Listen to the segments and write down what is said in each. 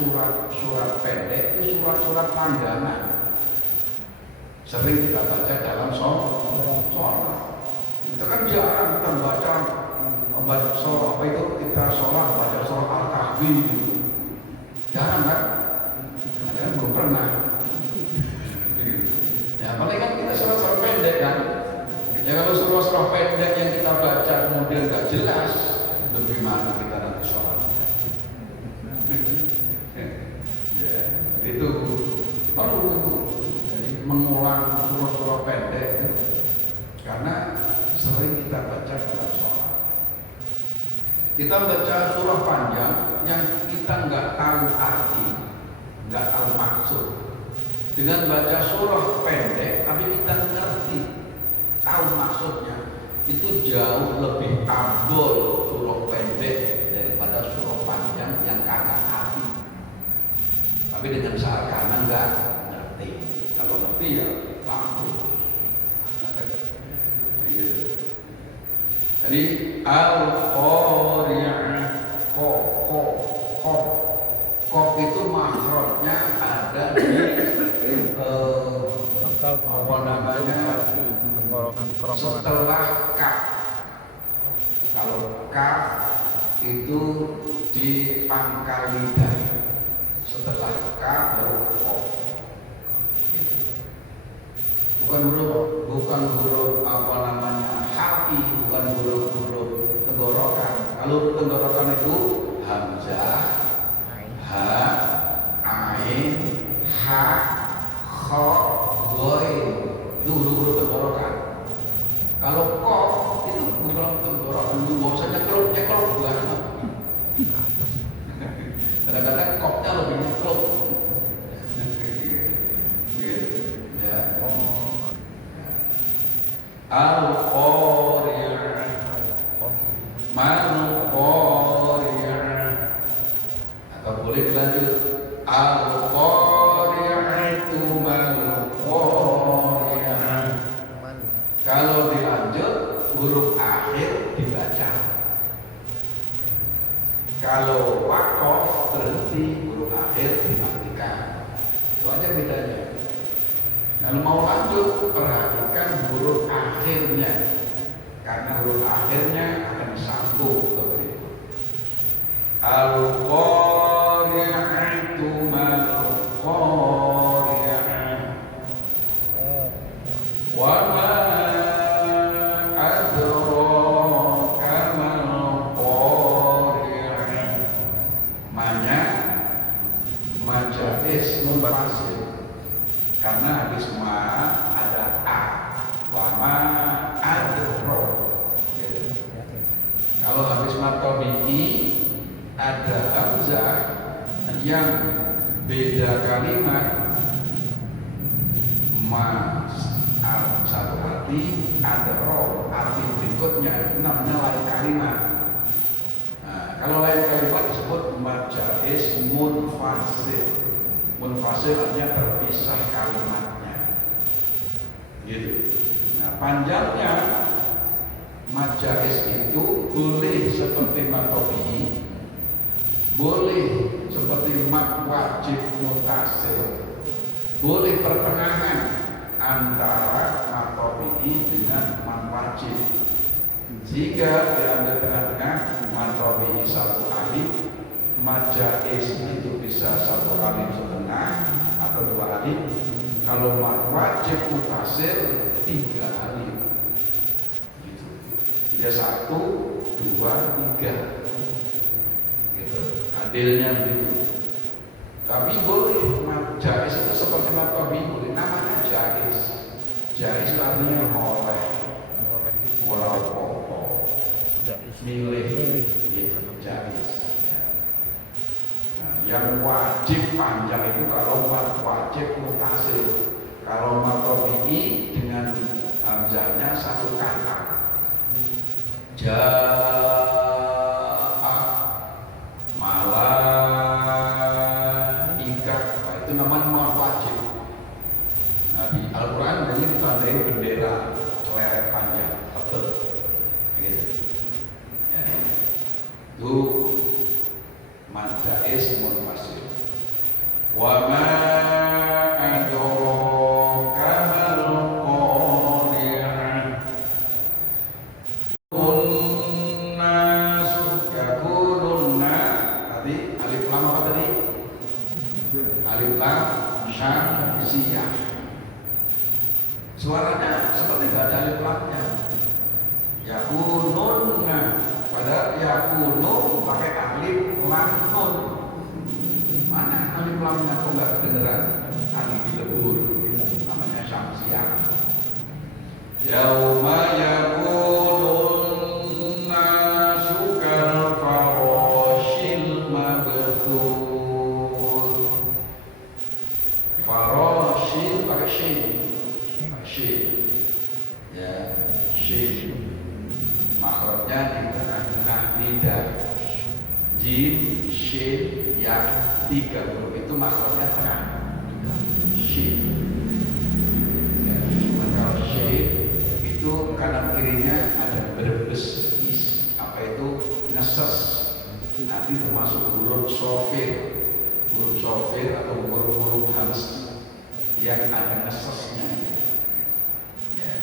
surat-surat pendek itu surat-surat langganan. Sering kita baca dalam sholat. Itu kan jarang kita baca apa itu kita sholat baca sholat Al-Kahfi gitu. Jarang kan? Karena belum pernah. Ya paling kan kita sholat pendek kan. Ya kalau surah-surah pendek yang kita baca kemudian nggak jelas, bagaimana kita nanti sholatnya? Ya itu perlu mengulang surah-surah pendek karena sering kita baca dalam sholat. Kita baca surah panjang yang kita nggak tahu arti, nggak tahu maksud. Dengan baca surah pendek tapi kita ngerti, tahu maksudnya, itu jauh lebih abdol surah pendek daripada surah panjang yang kagak arti. Tapi dengan syarat karena nggak ngerti. Kalau ngerti ya bagus. Jadi al-qari'ah, kok itu makhrajnya ada di apa namanya setelah kaf. Kalau kaf itu di pangkal lidah, setelah kaf baru qaf. Bukan huruf apa namanya haki, bukan huruf tenggorokan. Kalau tenggorokan itu hamzah, ha, ain, ha, kha, ghain. Itu huruf tenggorokan. Kalau qaf itu bukan tenggorokan, nggak usah nyekluk banget. Kadang-kadang qafnya lebih nyekluk. Al-qari'ah, mal-qari'ah, atau boleh dilanjut al-qari'atu mal-qari'ah. Kalau dilanjut huruf akhir dibaca. Kalau waqaf berhenti, huruf akhir dimatikan. Itu aja bedanya. Kalau mau lanjut, perhatikan huruf akhirnya, karena huruf akhirnya akan disambung ke berikut. Al-qari'atu mal-qari'ah, wa ma adraka mal-qari'ah. Manya majaz munfasil. Karena habis ma ada a, wama adro, gitu. Kalau habis ma tabi'i ada hamzah yang beda kalimat, ma satu arti, adro arti berikutnya, namanya lain kalimat. Nah, kalau lain kalimat disebut majaz munfasil. Munfasil artinya terpisah kalimatnya, gitu. Nah panjangnya majaz itu boleh seperti mat tabi'i, boleh seperti mat wajib mutasil, boleh pertengahan antara mat tabi'i dengan mat wajib, sehingga diambil tengah-tengah mat tabi'i satu alif. Majaz itu bisa satu alif setengah atau dua alif. Kalau wajib mutasil 3 alif. Gitu. Jadi 1, 2, 3. Gitu. Adilnya begitu. Tapi boleh jaiz itu seperti mat tabi'i, boleh namanya jaiz. Jaiz artinya oleh, walaupun milih, gitu. Jaiz. Yang wajib panjang itu kalau mat wajib mutasil. Kalau mat tabi'i dengan hamzahnya satu kata. Ja'a malaikat. Nah, itu namanya mat wajib. Nah, di Al-Quran ini ditandai bendera celeret panjang, tebal. Gitu. Ya. Itu majaz munfasil. Suaranya seperti nggak ada alif lamnya. Yakunun, nah pada yakunun pakai alif lam nun. Mana alif lamnya kok nggak kedengeran? Tadi dilebur, namanya syamsiah. Yauma yakunun nasu kal farashil mabthus. Farashil pakai shin. Shin. Ya, shin. Makhrajnya di tengah-tengah lidah. Jim, shin, ya, 3 huruf itu makhrajnya tengah. Shin. Ya, kalau shin itu kanan kirinya ada berbes is, apa itu ngeses, nanti termasuk huruf sofir atau huruf halus yang ada ngesesnya. Ya.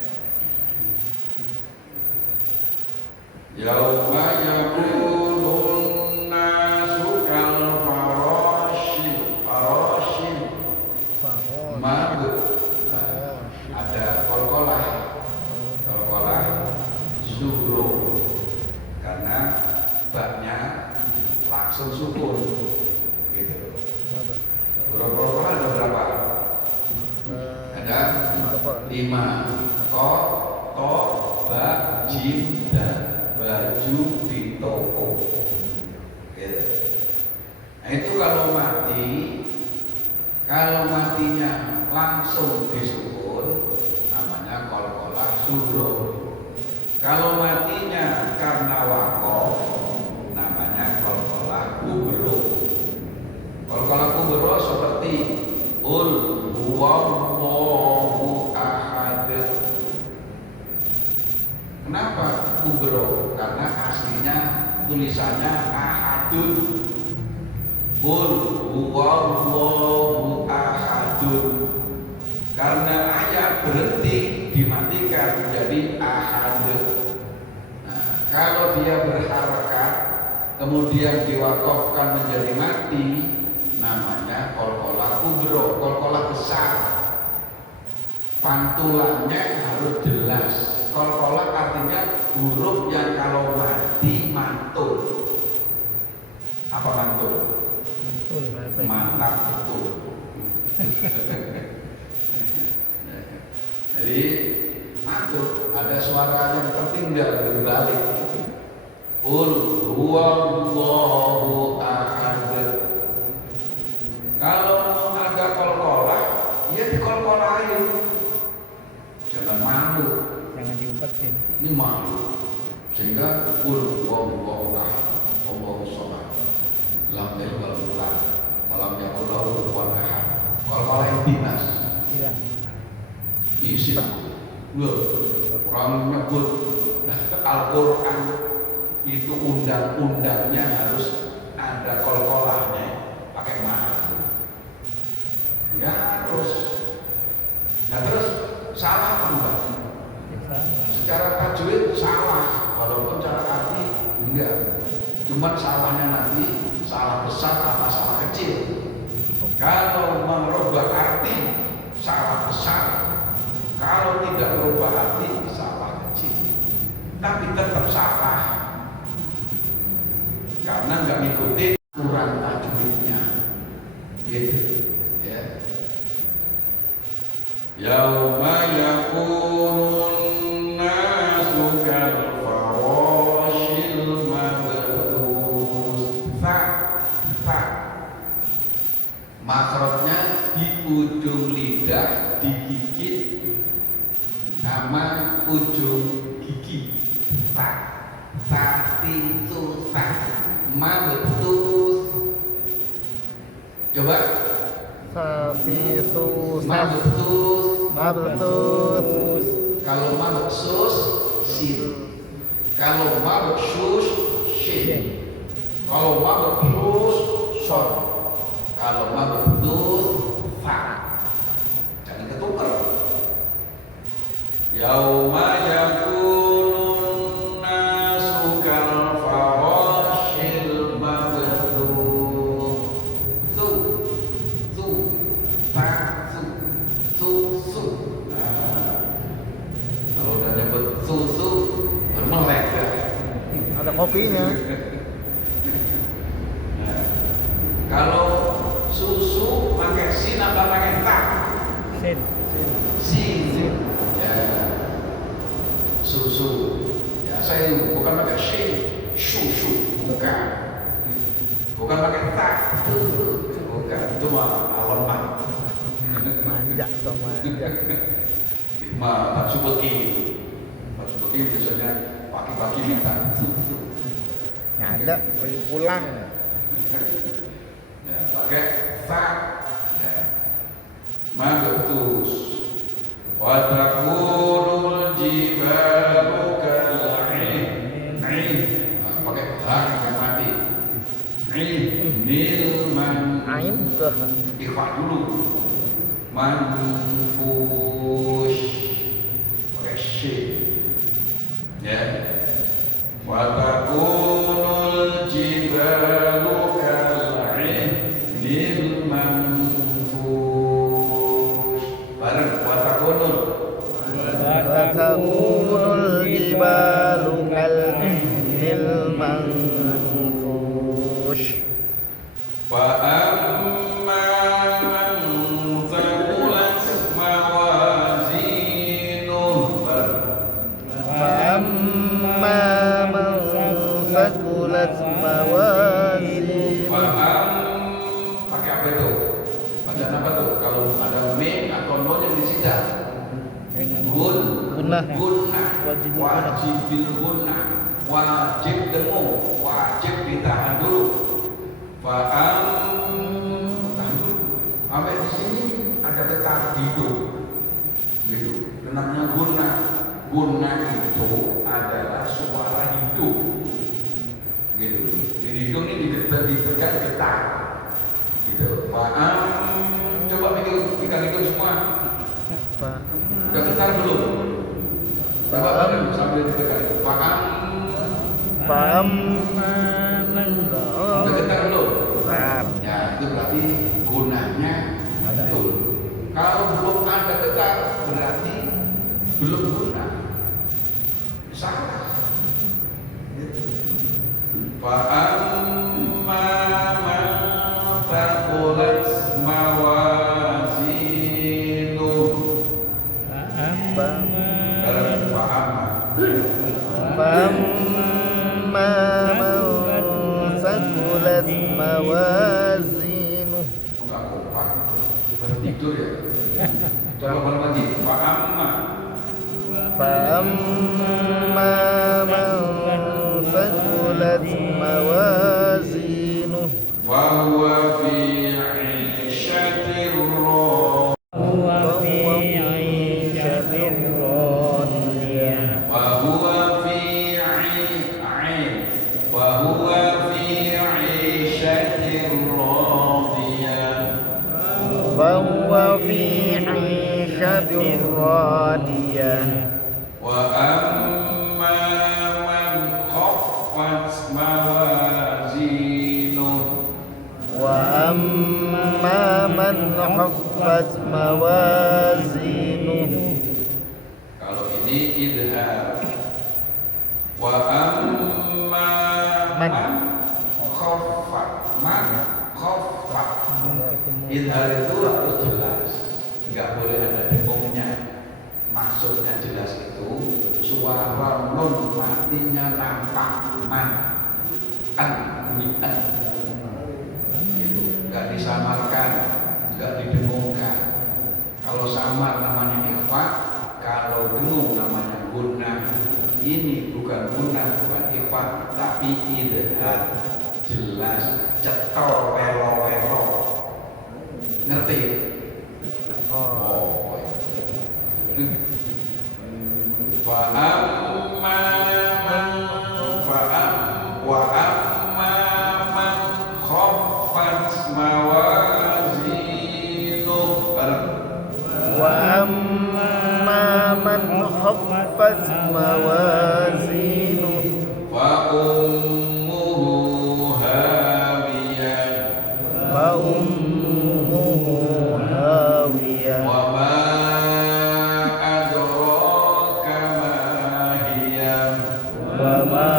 Yauma yakunun nasu kal farashil mabuk. Ada kolkolah zuhro, karena baknya langsung sukun gitu. Huruf kolkolah ada berapa? Ada 5. Ko, to, ba, jim, dan baju di toko gitu. Nah itu kalau matinya langsung disukun namanya kolkolah zuhro. Kalau matinya karena wakof namanya kolkolah kubro. Kolkolah kubro seperti ul huwallahu ahad. Kenapa kubro? Karena aslinya tulisannya ahadun. Ul huwallahu ahadun. Karena ayat berhenti dimatikan menjadi ahad. Nah, kalau dia berharakat kemudian diwakafkan menjadi mati namanya kolkolah kubro, kolkolah besar. Pantulannya harus jelas. Kolkolah artinya huruf yang kalau mati mantul. Apa mantul? Mantap betul. Jadi mantul, ada suara yang tertinggal berbalik. Qul huwallahu ahad. Kalau ada kolkolah, ya dikolkolahin. Jangan malu. Jangan diumpetin. Ini malu. Sehingga qul huwallahu ahad, Allahu shamad, lam yalid walam yulad, walam yakul lahu kufuwan ahad. Kolkolah yang dinas. Hilang. Isi orang nyebut Al-Quran itu undang-undangnya harus ada kolkolahnya, pakai mahal. Ya harus. Nah terus salah apa enggak? Secara tajwid salah, walaupun cara arti enggak. Cuman salahnya nanti salah besar apa salah kecil. Kalau merubah arti salah besar, kalau tidak berubah arti salah kecil, tapi tetap salah karena nggak ngikutin aturan tajwidnya, gitu ya. Yauma yakunun nasu kal farashil mabthus. Fa makhrajnya di ujung lidah digigit sama ujung gigi. Mabthus. Coba. Mabthus. Kalau mabthus sin. Kalau mabthus shin. Kalau mabthus son. Kalau mabthus fa. Jangan ketukar. Yauma yakunun nasu kal farashil mabthus. Su. Nah, kopinya. Nah, kalau susu pakai sin apa pakai ta? Sin. Sin. Ya. Susu. Ya saya bukan pakai shin, susu, bukan. Bukan pakai ta, susu, bukan. Itu mah aleman. Manja sama manja. Itu mah baju beki. Baju beki biasanya pagi-pagi minta susu. Nggak ada, pergi pulang. Ya, pakai fa. Ya. Magtus. Wa takunul jibalu kal'in. Pakai ha yang mati. Nil man. Ain ke Ikhfa dulu. Manfush. Pakai shin. Ya. Wa takunul jibalu kal'inil manfush. Bareng wa takunul. Takunul jibalu kal'ihnil manfush. Fa amma man thaqulat mawazinuh. Bareng. Fa'amma man sakulat mawazin. Pakai apa itu? Bacaan apa tuh? Kalau ada me atau no yang disita. Gunnah. Wajibil gunnah. Wajib dengung. Wajib ditahan dulu. Tahan dulu. Sampai di sini ada getar hidup. Gitu. Namanya gunnah. Gunnah itu adalah suara hidup. Gitu. Di hidung ini dipegang getar. Gitu. Coba pegang hidung semua. Udah getar belum? Coba bareng sambil dipegang. Fa'am. Udah getar belum? Getar. Ya, itu berarti gunanya betul. Kalau belum ada getar, berarti belum guna. Salah. Gitu. Fa'amma man thaqulat mawazinuh. Bareng fa'amma. Fa'amma man sakulat mawazinu. Enggak kompak. Bertidur ya. Coba bareng lagi. Fa'amma. Fa'amma man sakulat mawazinu. Fahuwa fi 'ishatir Huwa fi 'ishatir radiyah. Fahuwa fi 'ishatir radiyah. Fahuwa fi 'ishatir radiyah. Wa amma man khaffat mawazinuh. Wa amma man khaffat mawazinu. Kalau ini idhar. Wa amma man khaffat. Idhar itu harus jelas. Enggak boleh ada dengungnya. Maksudnya jelas itu suara nun matinya nampak man bunyi an. Itu enggak disamarkan, enggak didengungkan. Kalau samar namanya ikhfa, kalau dengung namanya gunnah. Ini bukan gunnah, bukan ikhfa, tapi idhar. Jelas, cetor, welo-welo. Ngerti? Oh, Fa'amma man khaffat mawazinuh. Wa amma man khaffat mawazinu. Fa ummuhu hawiyah. Fa ummuhu hawiyah. Wa ma adraka ma hiya. Wa ma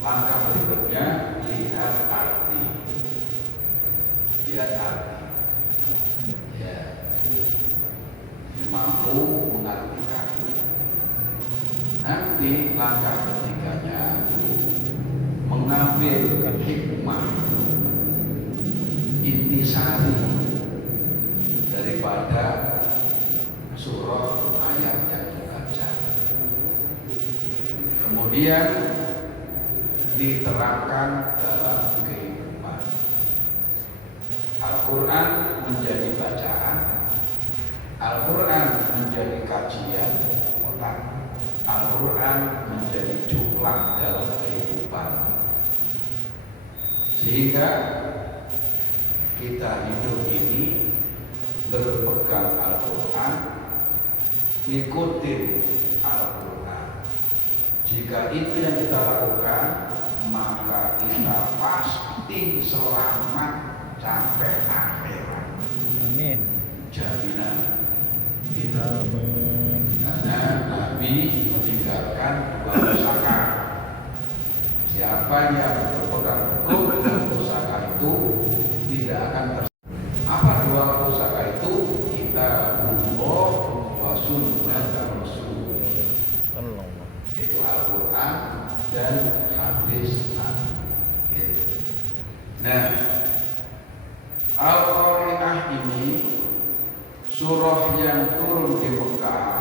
Langkah berikutnya lihat arti. Lihat arti. Ya. Mampu mengartikan. Nanti langkah ketiganya mengambil hikmah intisari daripada surah ayat yang dibaca. Kemudian diterapkan dalam kehidupan. Al-Quran menjadi bacaan, Al-Quran menjadi kajian otak, Al-Quran menjadi cuklang dalam kehidupan, sehingga kita hidup ini berpegang Al-Quran, ngikutin Al-Quran. Jika itu yang kita lakukan, maka kita pasti selamat sampai akhirat. Amin. Jaminan. Gitu. Amin. Karena Nabi meninggalkan 2 pusaka. Siapa yang berpegang teguh dengan pusaka itu tidak akan apa 2 pusaka itu? Kitabullah wa sunnah Rasul. Itu Al-Quran dan hadis Nabi. Gitu. Nah, Al-Qari'ah ini surah yang turun di Mekah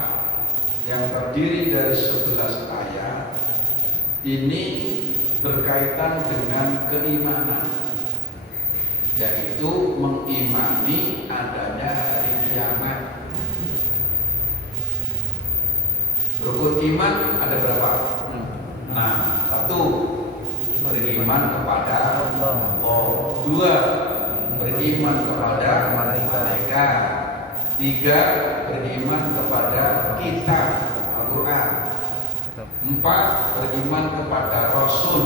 yang terdiri dari 11 ayat ini berkaitan dengan keimanan, yaitu mengimani adanya hari kiamat. Rukun iman ada berapa? Nah, 1 beriman kepada Allah, 2 beriman kepada malaikat, 3 beriman kepada kitab Al-Quran, 4 beriman kepada Rasul,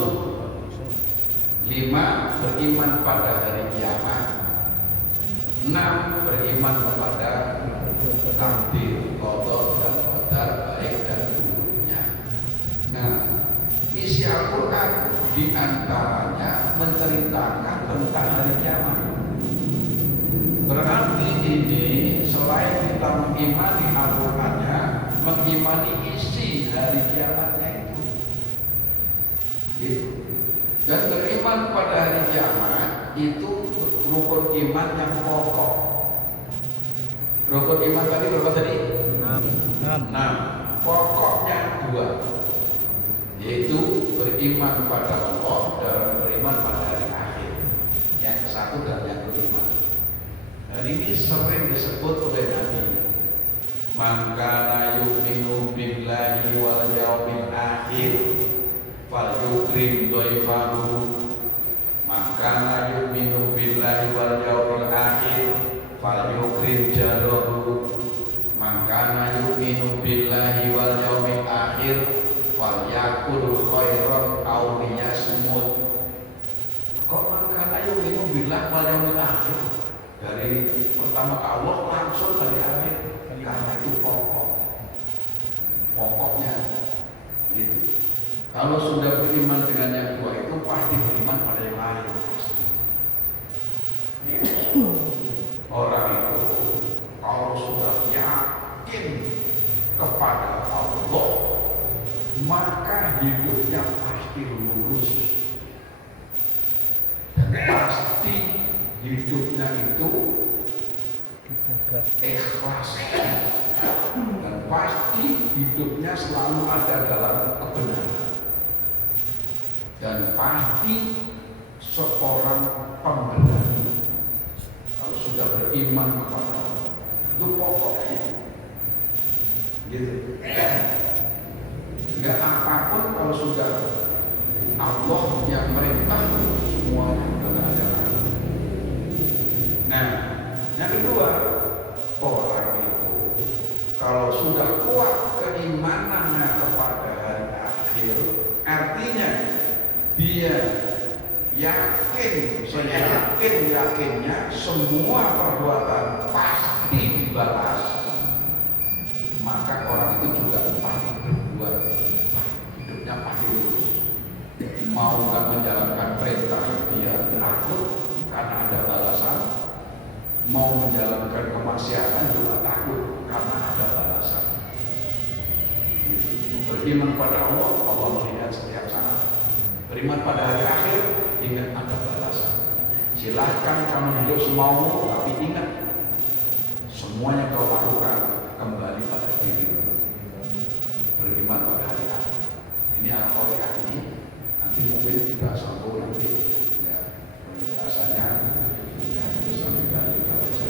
5 beriman pada hari kiamat, 6 beriman kepada takdir, qada dan qadar baik dan buruknya. Nah, isi Al-Quran diantaranya menceritakan tentang hari kiamat. Berarti ini selain kita mengimani Al-Qurannya, mengimani isi hari kiamatnya itu. Gitu. Dan beriman pada hari kiamat itu rukun iman yang pokok. Rukun iman tadi berapa tadi? 6. Pokoknya 2, yaitu beriman pada Allah dan beriman pada hari akhir. Yang ke-1 dan yang ke-5. Dan ini sering disebut oleh Nabi. Man kana yu'minu billahi wal yaumil akhir falyukrim dhaifahu. Man kana yu'minu billahi wal yaumil akhir falyukrim jarahu. Man kana yu'minu billahi wal yaumil akhir falyakul khairan aw liyasmut. Kok man kana yu'minu billahi wal yaumil akhir? Dari pertama ke Allah langsung dari akhir, karena itu pokoknya gitu. Kalau sudah beriman dengan yang 2 itu pasti beriman pada yang lain pasti gitu. Orang itu kalau sudah yakin kepada Allah, maka hidupnya pasti lurus dan pasti hidupnya itu ikhlas dan pasti hidupnya selalu ada dalam kebenaran dan pasti seorang pemberani. Kalau sudah beriman kepada Allah itu pokoknya gitu. Sehingga apapun kalau sudah Allah yang merintah semuanya tidak ada. Nah, yang kedua, orang itu kalau sudah kuat keimanannya kepada hari akhir, artinya dia yakin, yakinnya semua perbuatan pasti dibalas, maka orang itu juga pasti berbuat hidupnya pasti lurus. mau nggak menjalankan perintah dia takut karena ada balasan, mau menjalankan kemaksiatan juga takut karena ada balasan. Gitu. Beriman pada Allah, Allah melihat setiap saat. Beriman pada hari akhir, ingat ada balasan. Silahkan kamu hidup semaumu, tapi ingat semuanya kau lakukan kembali pada dirimu. Beriman pada hari akhir. Ini Al-Qur'an ini. Nanti mungkin kita sambung nanti ya penjelasannya yang bisa kita baca.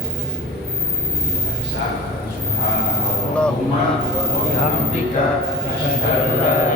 Bisa. Subhanallahumma wa bihamdika asyhadu an la